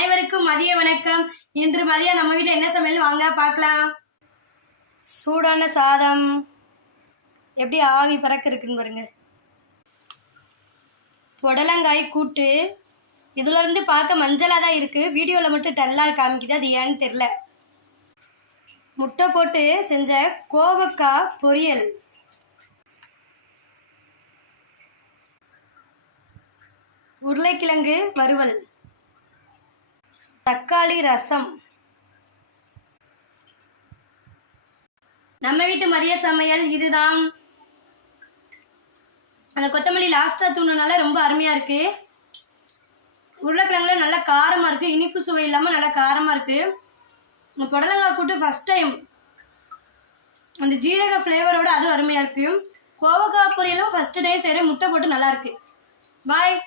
அனைவருக்கும் மதிய வணக்கம். இன்று மதியம் நம்ம வீட்டில் என்ன சமையல் வாங்க பார்க்கலாம். சூடான சாதம் எப்படி ஆவி பறக்க இருக்குன்னு பாருங்க. புடலங்காய் கூட்டு. இதுலேருந்து பார்க்க மஞ்சளாக தான் இருக்குது, வீடியோவில் மட்டும் டல்லாக காமிக்குது, அது ஏன்னு தெரில. முட்டை போட்டு செஞ்ச கோவக்காய் பொரியல், உருளைக்கிழங்கு வறுவல், தக்காளி ரசம். நம்ம வீட்டு மதிய சமையல் இதுதான். அந்த கொத்தமல்லி லாஸ்ட்டாக தூணுனால ரொம்ப அருமையாக இருக்குது. உருளைக்கிழங்குல நல்லா காரமாக இருக்குது, இனிப்பு சுவை இல்லாமல் நல்லா காரமாக இருக்குது. புடலங்காய் கூட்டு ஃபஸ்ட் டைம், அந்த ஜீரக ஃப்ளேவரோட அதுவும் அருமையாக இருக்குது. கோவக்காய் பொரியலும் ஃபஸ்ட்டு டே செய்கிறேன், முட்டை போட்டு நல்லாயிருக்கு. பாய்.